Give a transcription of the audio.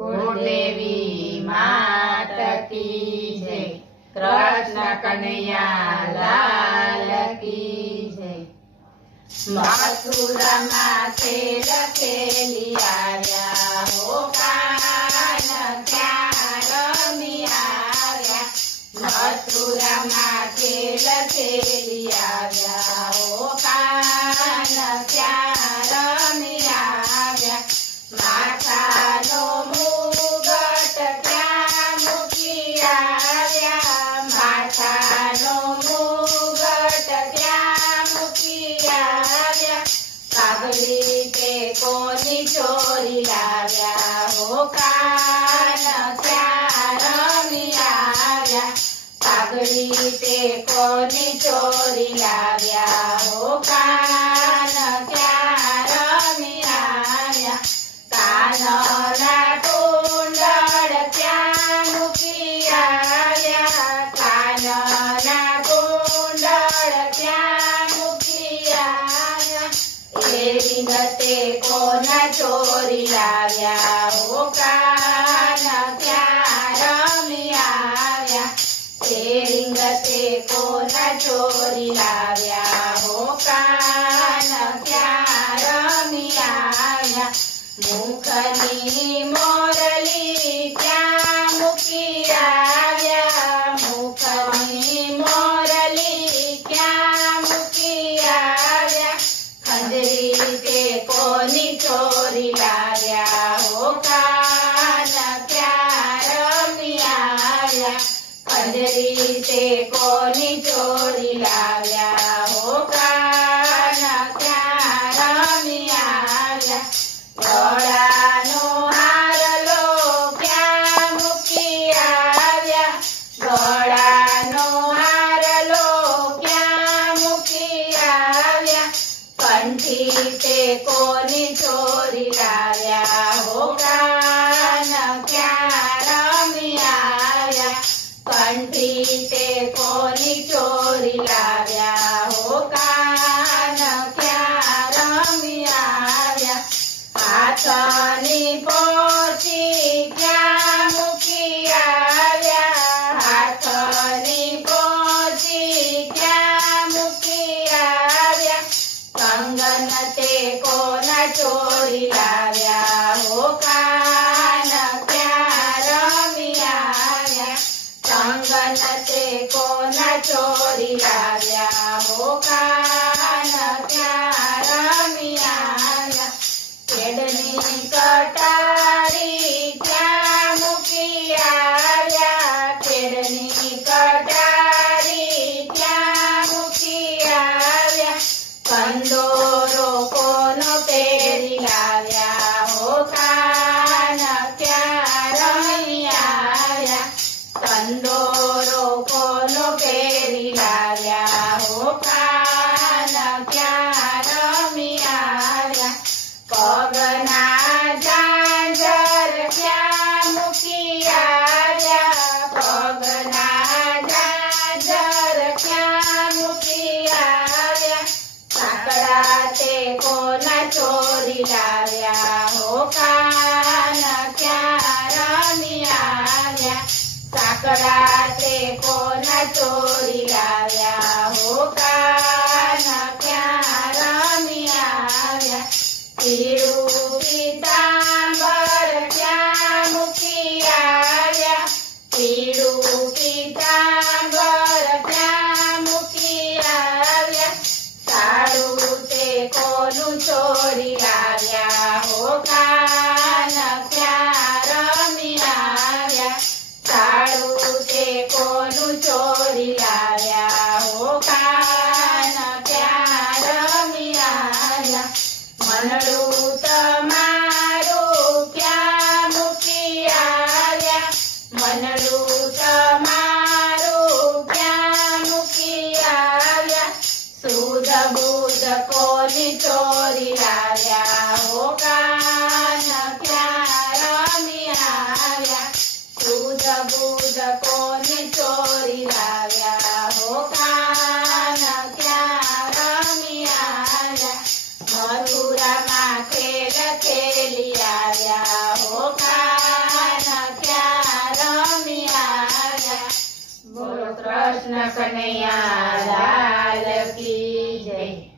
कुलदेवी मात की जय। कृष्ण कन्हैया लाल की जय। मथुरा माथे खेली आया हो कान क्या रमी आया। मथुरा माथे खेली आया हो कान क्या रमी आया। माथानो मुगट क्या मूकी आया। माथानो मुगट क्या मूकी आया। पागली के कोनी चोरी लाव्या हो कान क्या रमी आया। पागली ते कोनी चोरी लाव्या हो कान क्या रमी आया। कानना कुंडल क्या मूकी आया। कानना कुंडल क्या मूकी आया। रिंगते कोना चोरी लाव्या हो कान क्या रमी आया। रिंगते कोना चोरी लाव्या हो कान क्या रमी आया। मुखनी मोरली क्या मूकी आया। मुखनी मोरली क्या मूकी आया। खंजरी ते कोनी चोरी लाव्या हो कान क्या रमी आया। खंजरी ते कोनी चोरी लाव्या हो कान क्या रमी आया। गळानो हारलो क्या मूकी आव्या। गळानो हारलो क्या मूकी आव्या। कंठी ते कोनी चोरी लाव्या हो कान क्या रमी आया। कंठी ते कोनी चोरी लाव्या हो कान क्या रमी आया। हाथनी पोची क्या मूकी आव्या। हाथनी पोची क्या मूकी आव्या। कंगन ते कोना चोरी लाव्या हो कान क्या रमी आया। कंगन ते कोना चोरी लाव्या हो कान क्या रमी आया। केडनी कटारी क्या मूकी आव्या। केडनी कटारी क्या मूकी आव्या। कंदोरो कोनो पेरी लाव्या हो कान क्या रमी आया। कंदोरो कोनो पेरी लाव्या हो कान क्या रमी आया। पगना झांझर क्या मूकी आव्या। पगना झांझर क्या मूकी आव्या। साकड़ा ते कोना चोरी लाव्या हो कान क्या रमी आव्या। साकड़ा ते कोना चोरी लाव्या हो कान क्या रमी आव्या। पीळू पीतांबर क्या मूकी आव्या। पीळू पीतांबर क्या मूकी आव्या। साडू ते कोनु चोरी लाव्या हो कान क्या रमी आव्या। साडू ते कोनु चोरी लाव्या हो कान क्या रमी आव्या। मनडू तमारू क्या मूकी आव्या। मनडू तमारू क्या मूकी आव्या। सूद बूद कोनी चोरी लाव्या हो कान क्या रमी आव्या। सूद बूद कोनी चोरी लाव्या हो कान क्या रमी आव्या। मथुरा माथे खेली आव्या हो कान કૃષ્ણ કનૈયા લાલ કી જય.